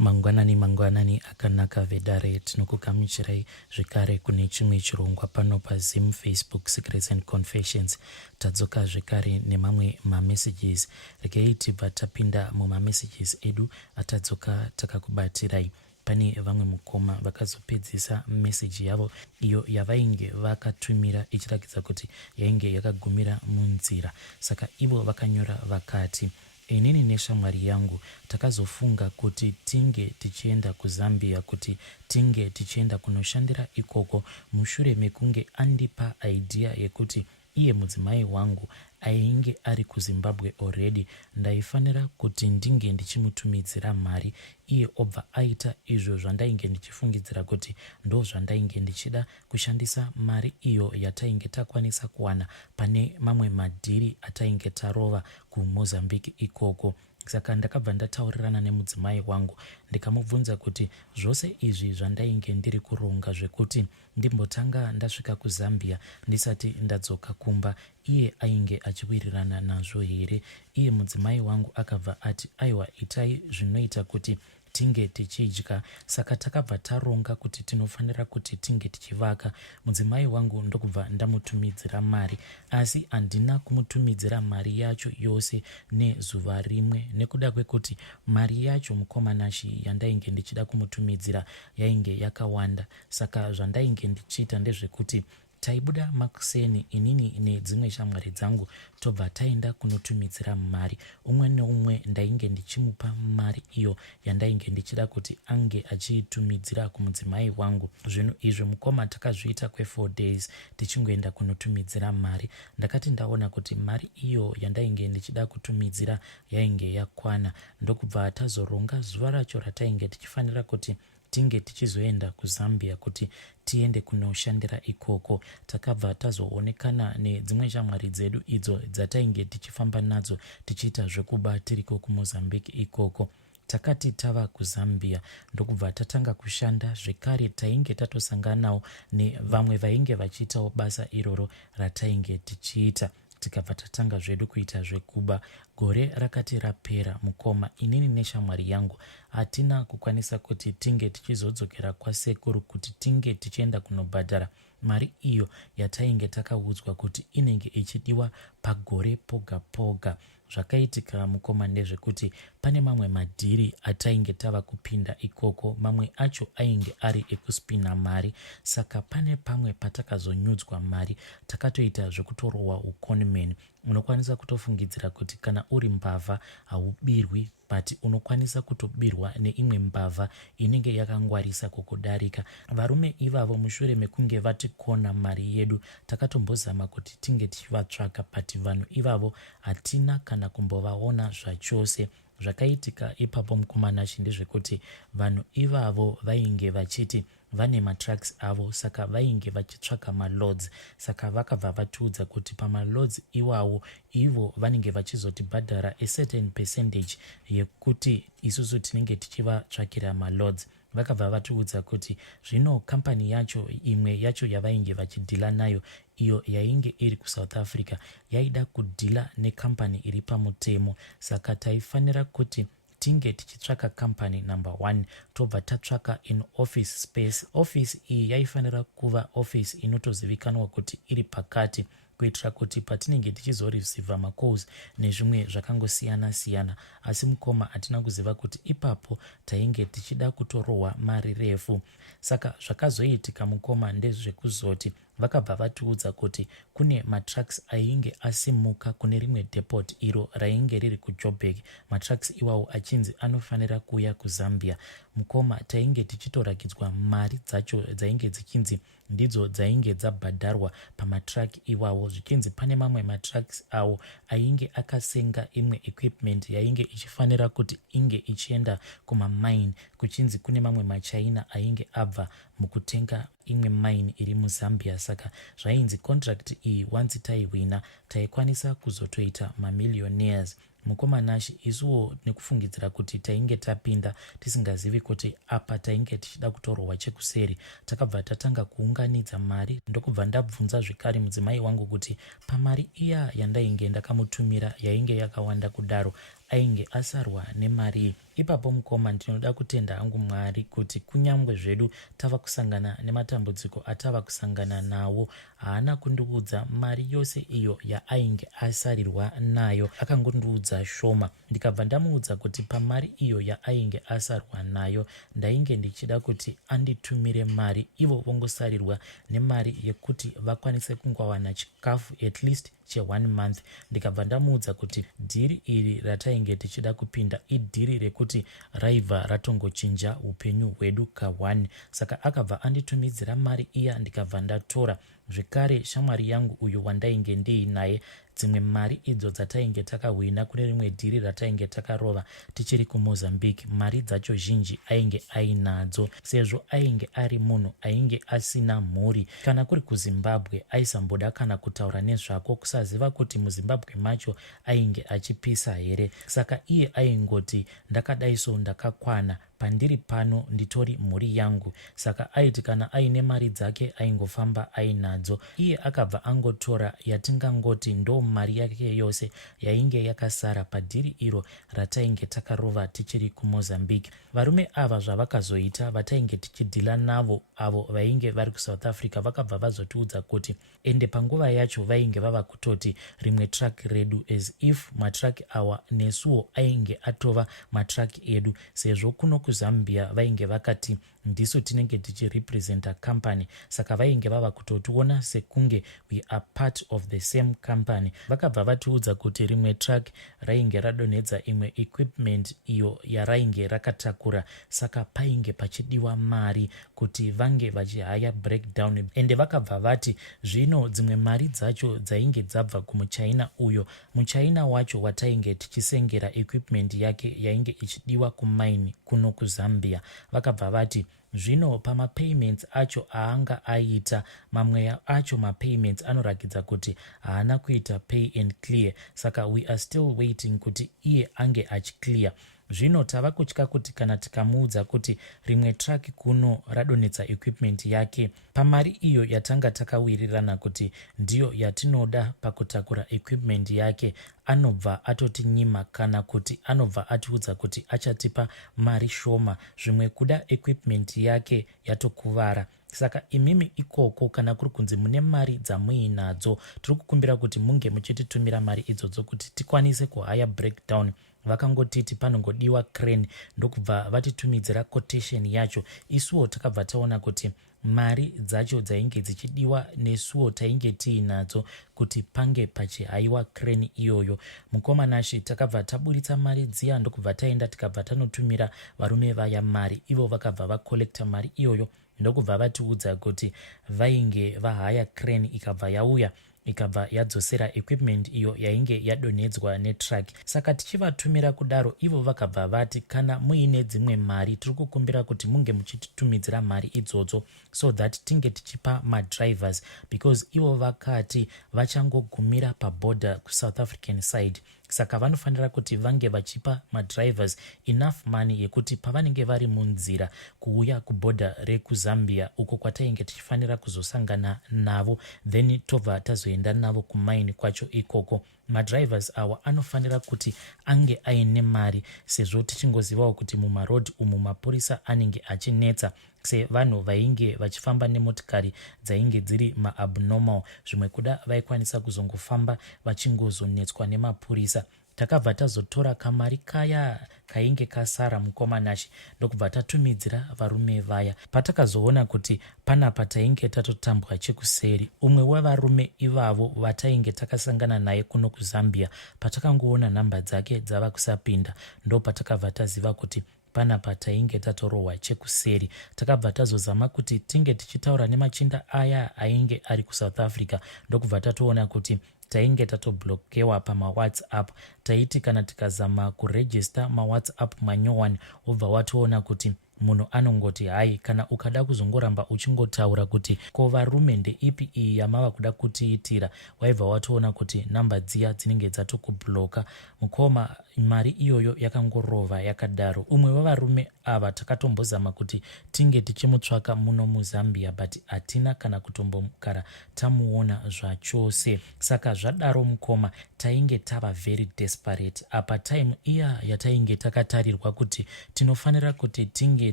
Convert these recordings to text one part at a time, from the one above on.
Mangwanani akanaka vedare tinokugamuchirai zvekare kune chimwe chirongwa pano paZim Facebook Secrets and Confessions. Tadzoka zvekare nemamwe mamessages. Regei tibva tapinda mumamessages edu atadzoka takakubatirai. Pane vamwe mukoma vakazopedzisa meseji yavo iyo yavainge vakatumira ichiratidza kuti yainge yakagumira munzira. Saka ivo vakanyora vakati, inini neshamwari yangu takazofunga kuti tinge tichienda kuZambia kuti tinge tichienda kunoshandira ikoko mushure mekunge andipa idea yekuti iye mudzimai wangu ainge ari kuZimbabwe already ndaifanira kuti ndinge ndichimutumidzira mari iye obva aita izvo zvandainge ndichifungidzira kuti ndo zvandainge ndichida kushandisa mari iyo yatainge takwanisa kuwana pane mamwe madhiri atainge tarova kuMozambique ikoko. Saka ndakabva ndataurirana nemudzimai wangu ndikamubvunza kuti zvose izvi zvandainge ndiri kuronga zvekuti ndimbotanga ndasvika kuZambia ndisati ndadzoka kumba iye ainge achiwirirana nazvo here. Iye mudzimai wangu akabva ati aiwa, itai zvinoita kuti tinge tichidya. Saka takabva taronga kuti tinofanira kuti tinge tichivaka. Mudzimai wangu ndokubva ndamutumidzira mari, asi handina kumutumidzira mari yacho yose nezuva rimwe nekuda kwekuti mari yacho mukomanashi yandainge ndichida kumutumidzira yainge yakawanda. Saka zvandainge ndichiita ndezvekuti taibuda makuseni inini nedzimwe shamwari dzangu tobva taenda kunotumidzira mari. Umwe neumwe ndainge ndichimupa mari iyo yandainge ndichida kuti ange achitumidzira kumudzimai wangu. Zvinhu izvi mukoma takazviita kwe4 days tichingoenda kunotumidzira mari. Ndakati ndaona kuti mari iyo yandainge ndichida kutumidzira yainge yakwana, ndokubva tazoronga zuva racho ratainge tichifanira kuti tinge tichizoenda kuZambia kuti tiende kunoshandira ikoko. Takabva tazoonekana nedzimwe shamwari dzedu idzo dzatainge tichifamba nadzo tichiita zvekuba tiriko kuMozambique ikoko. Takati tava kuZambia ndokubva tatanga kushanda zvekare. Tainge tatosanganawo nevamwe vainge vachiitawo basa iroro ratainge tichiita. Tikabva tatanga zvedu kuita zvekuba. Gore rakati rapera mukoma, inini neshamwari yangu hatina kukwanisa kuti tinge tichizodzokera kwasekuru kuti tinge tichienda kunobhadhara mari iyo yatainge takaudzwa kuti inenge ichidiwa pagore poga poga. Zvakaitika mukoma ndezvekuti pane mamwe madhiri atainge tava kupinda ikoko, mamwe acho ainge ari ekuspina mari. Saka pane pamwe patakazonyudzwa mari takatoita zvekutorowa uconman. Unokwanisa kutofungidzira kuti kana uri mbavha haubirwi, but unokwanisa kutobirwa neimwe mbavha inenge yakangwarisa kukudarika. Varume ivavo mushure mekunge vatikona mari yedu takatombozama kuti tinge tichivatsvaka, but vanhu ivavo hatina kana kumbovaona zvachose. Zvakaitika ipapo mukomanashi ndezvekuti vanhu ivavo vainge vachiti vane matracks avo, saka vainge vachitsvaka maloads. Saka vakabva vatiudza kuti pamaloads iwawo ivo vanenge vachizotibhadhara a certain percentage yekuti isusu tinenge tichivatsvakira maloads. Vakabva vatiudza kuti zvino kampani yacho imwe yacho yavainge vachidhila nayo iyo yainge iri kuSouth Africa yaida kudhila nekampani iri pamutemo. Saka taifanira kuti tinge tichitsvaka kampani number 1 tobva tatsvaka in office space. Office iyi yaifanira kuva office inotozivikanwa kuti iri pakati kuitira kuti patinenge tichizoreceiva macalls nezvimwe zvakangosiyana siyana. Asi mukoma hatina kuziva kuti ipapo tainge tichida kutorohwa mari refu. Saka zvakazoitika mukoma ndezvekuzoti vakabva vatiudza kuti kune matracks ainge asimuka kune rimwe depot iro rainge riri kuJoburg. Matracks iwawo achinzi anofanira kuuya kuZambia. Mukoma tainge tichitorakidzwa mari dzacho dzainge dzichinzi ndidzo dzainge dzabhadharwa pamatrack iwawo, zvichinzi pane mamwe matracks awo ainge akasenga imwe equipment yainge ichifanira kuti inge ichienda kumamine, kuchinzi kune mamwe maChina ainge abva mukutenga imwe mine iri muZambia. Saka zvainzi contract iyi wanzi taiwina taikwanisa kuzotoita mamillionaires. Mukomanashi isuwo nekufungidzira kuti tainge tapinda tisingazivi kuti apa tainge tichida kutorohwa chekuseri, takabva tatanga kuunganidza mari. Ndokubva ndabvunza zvekare mudzimai wangu kuti pamari iya yandainge ndakamutumira yainge yakawanda kudaro ainge asarwa nemari. Ipapo mukoma, ndinoda kutenda hangu Mwari kuti kunyangwe zvedu tava kusangana nematambudziko atava kusangana nawo, haana kundiudza mari yose iyo yaainge asarirwa nayo, akangondiudza shoma. Ndikabva ndamuudza kuti pamari iyo yaainge asarwa nayo ndainge ndichida kuti anditumire mari ivo vongosarirwa nemari yekuti vakwanise kungowana chikafu at least che1 month. Ndikabva ndamuudza kuti dhiri iri ratainge tichida kupinda idhiri rekuti raibva ratongochinja upenyu hwedu ka1. Saka akabva anditumidzira mari iya, ndikabva ndatora. Zvekare shamwari yangu uyu wandainge ndiinaye, dzimwe mari idzo dzatainge takahwina kune rimwe dhiri ratainge takarova tichiri kuMozambique, mari dzacho zhinji ainge ainadzo, sezvo ainge ari munhu ainge asina mhuri. Kana kuri kuZimbabwe aisamboda kana kutaura nezvako, kusaziva kuti muZimbabwe macho ainge achipisa here. Saka iye aingoti ndakadaiso ndakakwana, pandiri pano nditori mhuri yangu. Saka aiti kana aine mari dzake aingofamba ainadzo. Iye akabva angotora yatingangoti ndo mari yake yose yainge yakasara padhiri iro ratainge takarova tichiri kuMozambique. Varume ava zvavakazoita vatainge tichidhila navo, avo vainge vari kuSouth Africa, vakabva vazotiudza kuti ende panguva yacho vainge vava kutoti rimwe track redu, as if matrack awa nesuwo ainge atova matrack edu, sezvo kuno kuZambia vainge vakati ndisu tinenge tichirepresenta company. Saka vainge vava kutotiona sekunge we are part of the same company. Vakabva vatiudza kuti rimwe track rainge radonhedza imwe equipment iyo yarainge rakatakura, saka painge pachidiwa mari kuti vange vachihaya breakdown. Ende vakabva vati zvino dzimwe mari dzacho dzainge dzabva kumuchina uyo, muchina wacho watainge tichisengera equipment yake yainge ichidiwa kumaini kuno kuZambia. Vakabva vati zvino pamapayments acho aanga aita, mamwe acho mapayments anorakidza kuti haana kuita pay and clear, saka we are still waiting kuti iye ange achiclear. Zvino tava kutya kuti kana tikamuudza kuti rimwe track kuno radonetsa equipment yake, pamari iyo yatanga takawirirana kuti ndiyo yatinoda pakutakura equipment yake, anobva atotinyima kana kuti anobva atiudza kuti achatipa mari shoma, zvimwe kuda equipment yake yatokuvara. Saka imimi ikoko kana kuri kunzi mune mari dzamuinadzo, tiri kukumbira kuti munge muchititumira mari idzodzo kuti tikwanise kuhaya breakdown. Vakangotiti panongodiwa crane, ndokubva vatitumidzira quotation yacho. Isuwo takabva taona kuti mari dzacho dzainge dzichidiwa nesuwo tainge tiinadzo kuti pange pachihaiwa crane iyoyo. Mukomanashi takabva taburitsa mari dziya, ndokubva taenda tikabva tanotumira varume vaya mari. Ivo vakabva vakolekta mari iyoyo, ndokubva vatiudza kuti vainge vahaya crane, ikabva yauya ikabva yadzosera equipment iyo yainge yadonhedzwa netrack. Saka tichivatumira kudaro, ivo vakabva vati kana muine dzimwe mari tiri kukumbira kuti munge muchitumidzira mari idzodzo so that tinge tichipa madrivers, because ivo vakati vachangogumira paborder kuSouth African side. Saka vanofanira kuti vange vachipa madrivers enough money yekuti pavanenge vari munzira kuuya kubhodha rekuZambia uko kwatainge tichifanira kuzosangana navo, then tobva tazoenda navo kumaini kwacho ikoko. Madrivers awa anofanira kuti ange aine mari, sezvo tichingozivawo kuti mumarod umu mapurisa anenge achinetsa sevanhu vainge vachifamba nemotikari dzainge dziri maabnormal, zvimwe kuda vaikwanisa kuzongofamba vachingozonetswa nemapurisa. Takabva tazotora kamari kaya kainge kasara mukomanashi, ndokubva tatumidzira varume vaya. Patakazoona kuti panapa tainge tatotambwa chekuseri, umwe wevarume ivavo vatainge takasangana naye kuno kuZambia, patakangoona nhamba dzake dzava kusapinda, ndo patakabva taziva kuti panapa tainge tatorohwa chekuseri. Takabva tazozama kuti tinge tichitaura nemachinda aya ainge ari kuSouth Africa, ndokubva tatoona kuti tainge tatoblokewa pamawhatsapp. Taiti kana tikazama kuregister mawhatsapp manyowani, obva watoona kuti munhu anongoti hai kana ukada kuzongoramba uchingotaura kuti ko varume ndeipi iyi yamava kuda kutiitira, waibva watoona kuti namba dziya dzinenge dzatokubloka. Mukoma, mari iyoyo yakangorova yakadaro. Umwe wavarume ava takatombozama kuti tinge tichimutsvaka muno muZambia, but hatina kana kutombogara tamuona zvachose. Saka zvadaro mukoma tainge tava very desperate. Apa time iya yatainge takatarirwa kuti tinofanira kuti tinge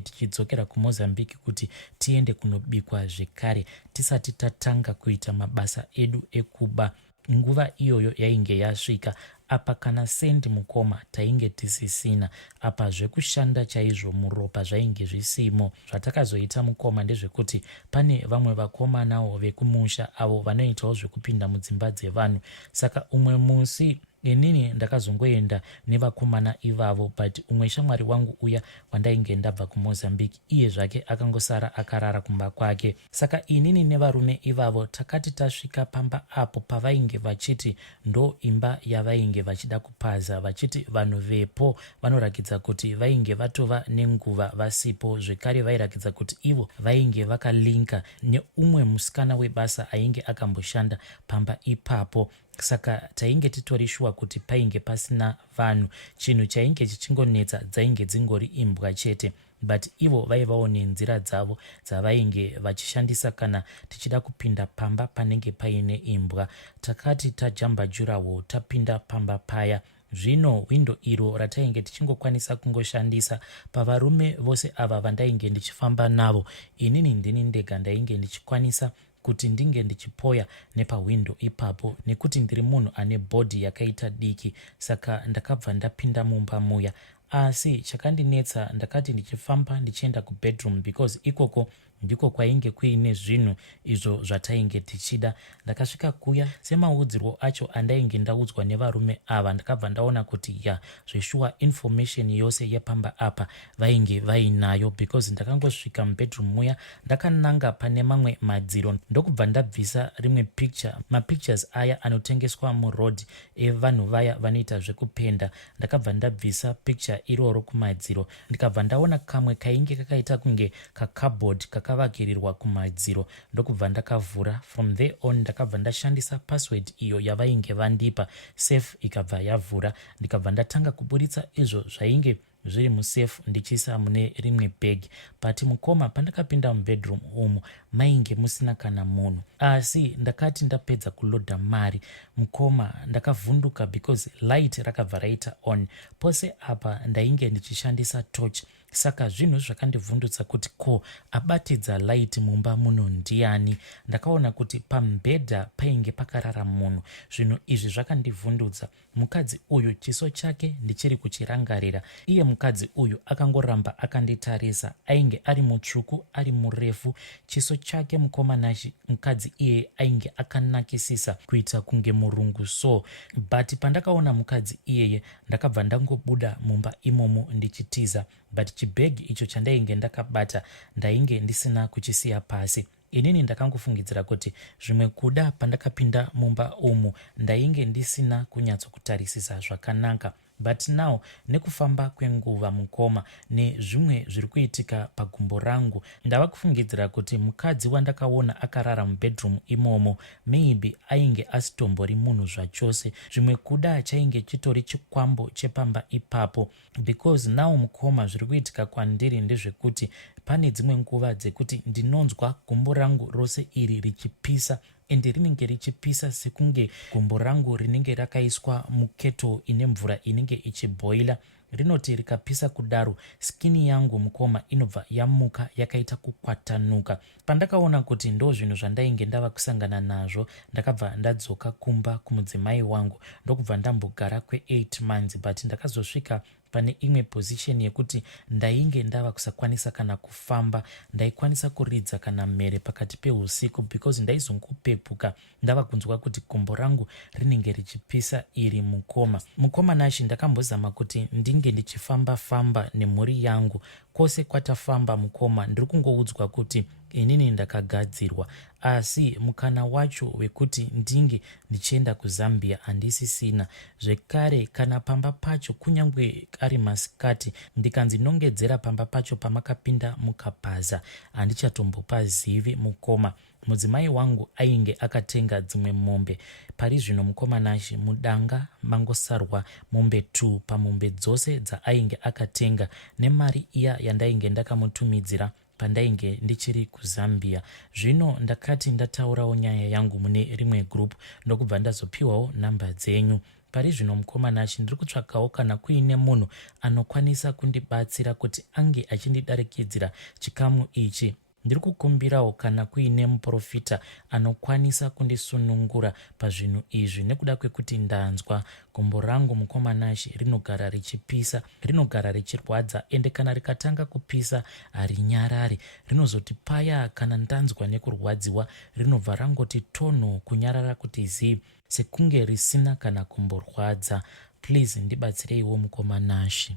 tichidzokera kuMozambique kuti tiende kunobikwa zvekare tisati tatanga kuita mabasa edu ekuba. Nguva iyoyo yainge yasvika. Apa kana sendi mukoma tainge tisisina. Apa zvekushanda chaizvo muropa zvainge zvisimo. Zvatakazoita mukoma ndezvekuti pane vamwe vakomanawo vekumusha avo vanoitawo zvekupinda mudzimba dzevanhu. Saka umwe musi inini ndakazongoenda nevakomana ivavo, but umwe shamwari wangu uya wandainge ndabva kuMozambique iye zvake akangosara akarara kumba kwake. Saka inini nevarume ivavo takati tasvika pamba apo pavainge vachiti ndo imba yavainge vachida kupaza, vachiti vanhu vepo vanorakidza kuti vainge vatova nenguva vasipo, zvekare vairakidza kuti ivo vainge vakalinka neumwe musikana webasa ainge akamboshanda pamba ipapo. Saka tainge titorishwa kuti painge pasina vanhu. Chinhu chainge chichingonetsa dzainge dzingori imbwa chete, but ivo vaivawo nenzira dzavo dzavainge vachishandisa kana tichida kupinda pamba panenge paine imbwa. Takati tajamba jurawo tapinda pamba paya. Zvino windo iro ratainge tichingokwanisa kungoshandisa pavarume vose ava vandainge ndichifamba navo, inini ndini ndega ndainge ndichikwanisa kuti ndinge ndichipoya nepawindo ipapo nekuti ndiri munhu ane bhodhi yakaita diki. Saka ndakabva ndapinda mumba muya. Asi chakandinetsa ndakati ndichifamba ndichienda kubedroom because ikoko ndiko kwainge kuine zvinhu izvo zvatainge tichida. Ndakasvika kuya semaudzirwo acho andainge ndaudzwa nevarume ava, ndakabva ndaona kuti zveshuwa information yose yepamba apa vainge vainayo because ndakangosvika mubedroom muya ndakananga pane mamwe madziro ndokubva ndabvisa rimwe picture, mapictures aya anotengeswa muroad evanhu vaya vanoita zvekupenda. Ndakabva ndabvisa picture iroro kumadziro ndikabva ndaona kamwe kainge kakaita kunge kakabhodi kakavakirirwa kumadziro ndokubva ndakavhura. From there on ndakabva ndashandisa password iyo yavainge vandipa, safe ikabva yavhura. Ndikabva ndatanga kuburitsa izvo zvainge zviri musafe ndichisa mune rimwe bag, but mukoma pandakapinda mubedroom umu mainge musina kana munhu. Asi ndakati ndapedza kulodha mari mukoma ndakavhunduka because light rakabva raita on. Pose apa ndainge ndichishandisa torch. Saka zvinhu zvakandivhundutsa kuti ko abatidza light mumba muno ndiani. Ndakaona kuti pambedha painge pakarara munhu. Zvinhu izvi zvakandivhundutsa. Mukadzi uyu chiso chake ndichiri kuchirangarira. Iye mukadzi uyu akangoramba akanditarisa. Ainge ari mutsvuku, ari murefu. Chiso chake mukomanashi mukadzi iye ainge akanakisisa kuita kunge murungu so. But pandakaona mukadzi iyeye ndakabva ndangobuda mumba imomo ndichitiza, but chibhegi icho chandainge ndakabata ndainge ndisina kuchisiya pasi. Inini ndakangofungidzira kuti zvimwe kuda pandakapinda mumba umu ndainge ndisina kunyatsokutarisisa zvakanaka. But now nekufamba kwenguva mukoma nezvimwe zviri kuitika pagumbo rangu ndava kufungidzira kuti mukadzi wandakaona akarara mubedroom imomo maybe ainge asitombori munhu zvachose. Zvimwe kuda chainge chitori chikwambo chepamba ipapo because now mukoma zviri kuitika kwandiri ndezvekuti pane dzimwe nguva dzekuti ndinonzwa gumbo rangu rose iri richipisa, ende rinenge richipisa sekunge gumbo rangu rinenge rakaiswa muketo ine mvura inenge ichibhoila. Rinoti rikapisa kudaro skini yangu mukoma inobva yamuka yakaita kukwatanuka. Pandakaona kuti ndo zvinhu zvandainge ndava kusangana nazvo ndakabva ndadzoka kumba kumudzimai wangu ndokubva ndambogara kwe8 months, but ndakazosvika pane imwe position yekuti ndainge ndava kusakwanisa kana kufamba. Ndaikwanisa kuridza kana mhere pakati peusiku because ndaizongopepuka ndava kunzwa kuti gumbo rangu rinenge richipisa iri mukoma nashi. Ndakambozama kuti ndinge ndichifamba famba nemhuri yangu. Kwose kwatafamba mukoma ndiri kungoudzwa kuti inini ndakagadzirwa, asi mukana wacho wekuti ndinge ndichienda kuzambia handisisina. Zvekare kana pamba pacho kunyange ari masikati ndikanzi nongedzera pamba pacho pamakapinda mukabhaza, handichatombopazivi mukoma. Mudzimai wangu ainge akatenga dzimwe mombe. Pari zvino mukomanashi mudanga mangosarwa mombe 2 pamombe dzose dzaainge akatenga nemari iya yandainge ndakamutumidzira pandainge ndichiri kuzambia. Zvino ndakati ndataurawo nyaya yangu mune rimwe group ndokubva ndazopiwawo namba dzenyu. Pari zvino mukomanashi ndiri kutsvakawo kana kuine munhu anokwanisa kundibatsira kuti ange achindidarikidzira chikamu ichi. Ndiri kukumbirawo kana kuine muprofita anokwanisa kundisunungura pazvinhu izvi, nekuda kwekuti ndanzwa gumbo rangu mukomanashi rinogara richipisa, rinogara richirwadza, ende kana rikatanga kupisa harinyarari. Rinozoti paya kana ndanzwa nekurwadziwa rinobva rangoti tonho kunyarara kuti zii, sekunge risina kana kumborwadza. Please ndibatsireiwo mukomanashi.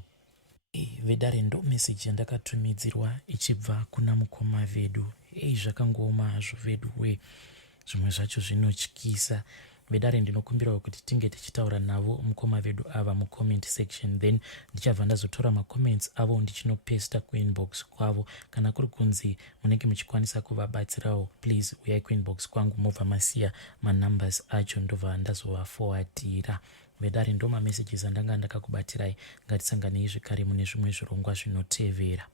Vedare ndo meseji yandakatumidzirwa ichibva kuna mukoma vedu. Zvakangooma hazvo vedu we, zvimwe zvacho zvinotyisa. Vedare ndinokumbirawo kuti tinge tichitaura navo mukoma vedu ava mucomment section, then ndichabva ndazotora macomments avo ndichinopesta kuinbox kwavo. Kana kuri kunzi munenge muchikwanisa kuvabatsirawo, please uyai kuinbox kwangu mobva masiya manumbers acho ndobva ndazovaforwardira. Vedare ndo mamessages andanga ndakakubatirai. Ngatisanganei zvekare mune zvimwe zvirongwa zvinotevera.